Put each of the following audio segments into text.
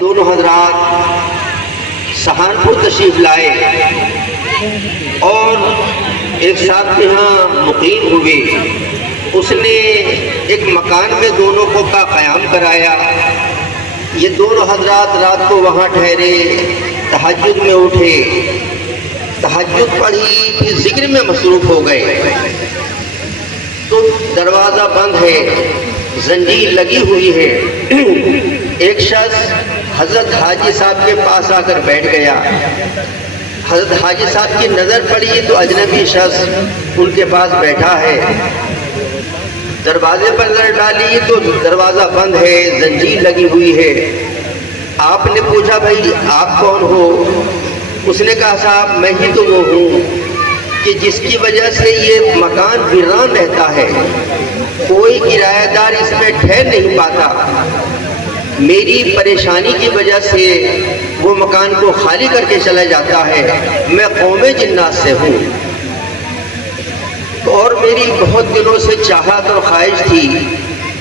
دونوں حضرات سہارنپور تشریف لائے اور ایک ساتھ یہاں مقیم ہوئے. اس نے ایک مکان میں دونوں کو کا قیام کرایا. یہ دونوں حضرات رات کو وہاں ٹھہرے, تہجد میں اٹھے, تہجد پڑھی, پھر ذکر میں مصروف ہو گئے. تو دروازہ بند ہے, زنجیر لگی ہوئی ہے. ایک شخص حضرت حاجی صاحب کے پاس آ کر بیٹھ گیا. حضرت حاجی صاحب کی نظر پڑی تو اجنبی شخص ان کے پاس بیٹھا ہے. دروازے پر نظر ڈالی تو دروازہ بند ہے, زنجیر لگی ہوئی ہے. آپ نے پوچھا بھائی آپ کون ہو؟ اس نے کہا صاحب میں ہی تو وہ ہوں کہ جس کی وجہ سے یہ مکان ویران رہتا ہے, کوئی کرایہ دار اس میں ٹھہر نہیں پاتا. میری پریشانی کی وجہ سے وہ مکان کو خالی کر کے چلا جاتا ہے. میں قوم جنات سے ہوں اور میری بہت دنوں سے چاہت اور خواہش تھی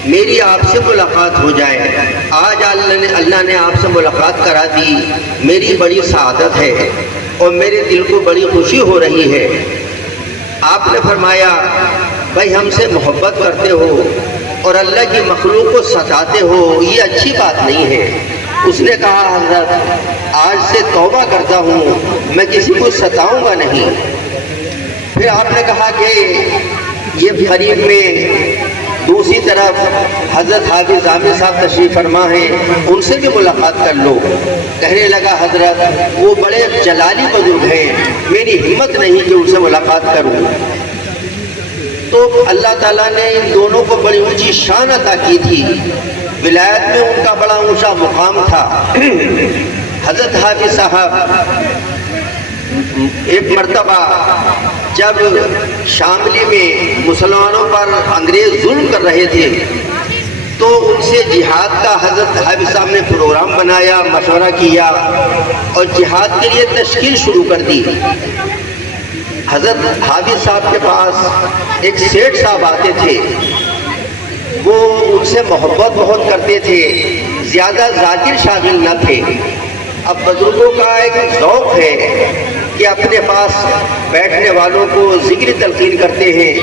میری آپ سے ملاقات ہو جائے. آج اللہ نے آپ سے ملاقات کرا دی. میری بڑی سعادت ہے اور میرے دل کو بڑی خوشی ہو رہی ہے. آپ نے فرمایا بھائی ہم سے محبت کرتے ہو اور اللہ کی مخلوق کو ستاتے ہو, یہ اچھی بات نہیں ہے. اس نے کہا حضرت آج سے توبہ کرتا ہوں, میں کسی کو ستاؤں گا نہیں. پھر آپ نے کہا کہ یہ قریب میں دوسری طرف حضرت حافظ عامر صاحب تشریف فرما ہیں, ان سے بھی ملاقات کر لو. کہنے لگا حضرت وہ بڑے جلالی بزرگ ہیں, میری ہمت نہیں کہ ان سے ملاقات کروں. تو اللہ تعالیٰ نے ان دونوں کو بڑی اونچی شان عطا کی تھی. ولایت میں ان کا بڑا اونچا مقام تھا. حضرت حافظ صاحب ایک مرتبہ جب شاملی میں مسلمانوں پر انگریز ظلم کر رہے تھے تو ان سے جہاد کا حضرت حافظ صاحب نے پروگرام بنایا, مشورہ کیا اور جہاد کے لیے تشکیل شروع کر دی. حضرت حافظ صاحب کے پاس ایک سیٹھ صاحب آتے تھے, وہ ان سے محبت بہت کرتے تھے, زیادہ ذاکر شاغل نہ تھے. اب بزرگوں کا ایک ذوق ہے کہ اپنے پاس بیٹھنے والوں کو ذکر تلقین کرتے ہیں.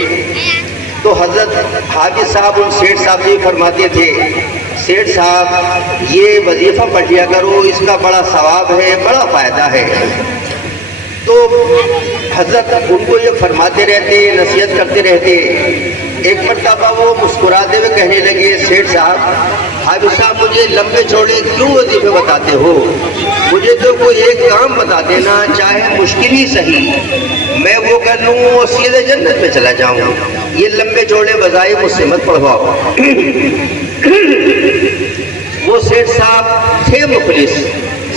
تو حضرت حافظ صاحب ان سیٹھ صاحب سے فرماتے تھے سیٹھ صاحب یہ وظیفہ پڑھ لیا کرو, اس کا بڑا ثواب ہے, بڑا فائدہ ہے. تو حضرت ان کو یہ فرماتے رہتے, نصیحت کرتے رہتے. ایک مرتبہ وہ مسکراتے ہوئے کہنے لگے سیٹھ صاحب حافظ صاحب مجھے لمبے چوڑے کیوں وظیفے بتاتے ہو, مجھے تو کوئی ایک کام بتا دینا, چاہے مشکل ہی صحیح, میں وہ کر لوں اور سیدھے جنت میں چلا جاؤں. یہ لمبے چوڑے وظائف مجھ سے مت پڑھواؤ. وہ سیٹھ صاحب تھے مخلص,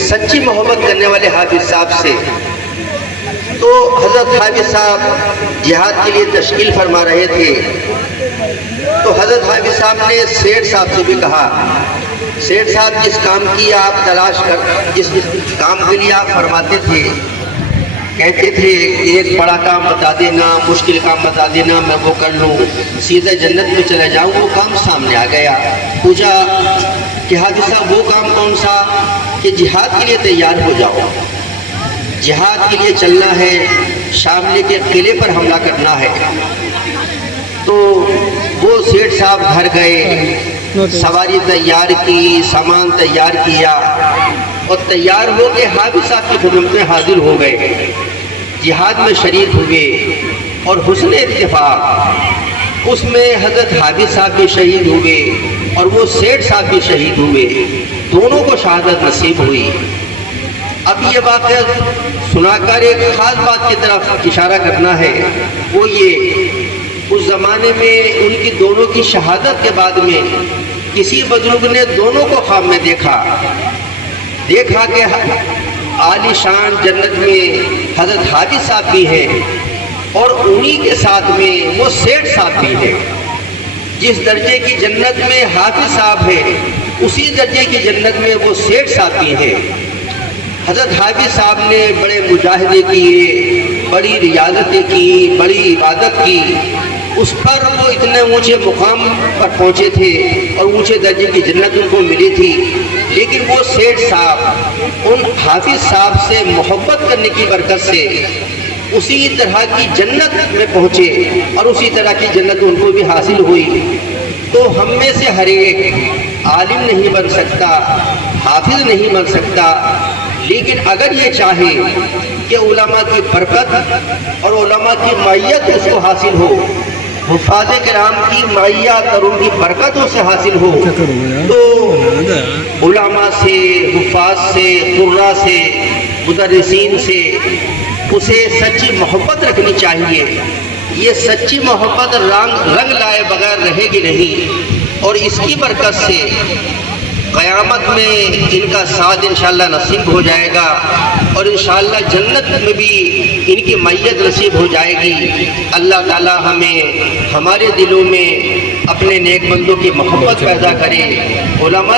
سچی محبت کرنے والے حافظ صاحب سے. تو حضرت حافظ صاحب جہاد کے لیے تشکیل فرما رہے تھے. تو حضرت حافظ صاحب نے سیٹھ صاحب سے بھی کہا سیٹھ صاحب جس کام کی آپ تلاش کر, جس کام کے لیے آپ فرماتے تھے, کہتے تھے ایک بڑا کام بتا دینا, مشکل کام بتا دینا, میں وہ کر لوں, سیدھے جنت میں چلا جاؤں. وہ کام سامنے آ گیا. پوچھا کہ حافظ صاحب وہ کام کون سا؟ کہ جہاد کے لیے تیار ہو جاؤ, جہاد کے لیے چلنا ہے, شاملی کے قلعے پر حملہ کرنا ہے. تو وہ سیٹھ صاحب گھر گئے, سواری تیار کی, سامان تیار کیا اور تیار ہو کے حافظ صاحب کی خدمت میں حاضر ہو گئے. جہاد میں شریک ہوئے اور حسن اتفاق اس میں حضرت حافظ صاحب بھی شہید ہوئے اور وہ سیٹھ صاحب بھی شہید ہوئے. دونوں کو شہادت نصیب ہوئی. اب یہ واقعہ سنا کر ایک خاص بات کی طرف اشارہ کرنا ہے, وہ یہ اس زمانے میں ان کی دونوں کی شہادت کے بعد میں کسی بزرگ نے دونوں کو خواب میں دیکھا کہ عالی شان جنت میں حضرت حافظ صاحب بھی ہیں اور انہی کے ساتھ میں وہ سیٹھ صاحب بھی ہیں. جس درجے کی جنت میں حافظ صاحب ہیں اسی درجے کی جنت میں وہ سیٹھ صاحب بھی ہیں. حضرت حافظ صاحب نے بڑے مجاہدے کیے, بڑی ریاضتیں کی, بڑی عبادت کی اس پر وہ اتنے اونچے مقام پر پہنچے تھے اور اونچے درجے کی جنت ان کو ملی تھی، لیکن وہ سیٹھ صاحب ان حافظ صاحب سے محبت کرنے کی برکت سے اسی طرح کی جنت میں پہنچے اور اسی طرح کی جنت ان کو بھی حاصل ہوئی۔ تو ہم میں سے ہر ایک عالم نہیں بن سکتا، حافظ نہیں بن سکتا، لیکن اگر یہ چاہے کہ علماء کی برکت اور علماء کی معیت اس کو حاصل ہو، حفاظ کرام کی معیت اور ان کی برکت اسے حاصل ہو، تو علماء سے، حفاظ سے، قراء سے، مدرسین سے اسے سچی محبت رکھنی چاہیے۔ یہ سچی محبت رنگ لائے بغیر رہے گی نہیں، اور اس کی برکت سے قیامت میں ان کا ساتھ انشاءاللہ نصیب ہو جائے گا، اور انشاءاللہ جنت میں بھی ان کی معیت نصیب ہو جائے گی۔ اللہ تعالی ہمیں ہمارے دلوں میں اپنے نیک بندوں کی محبت پیدا کرے۔ علماء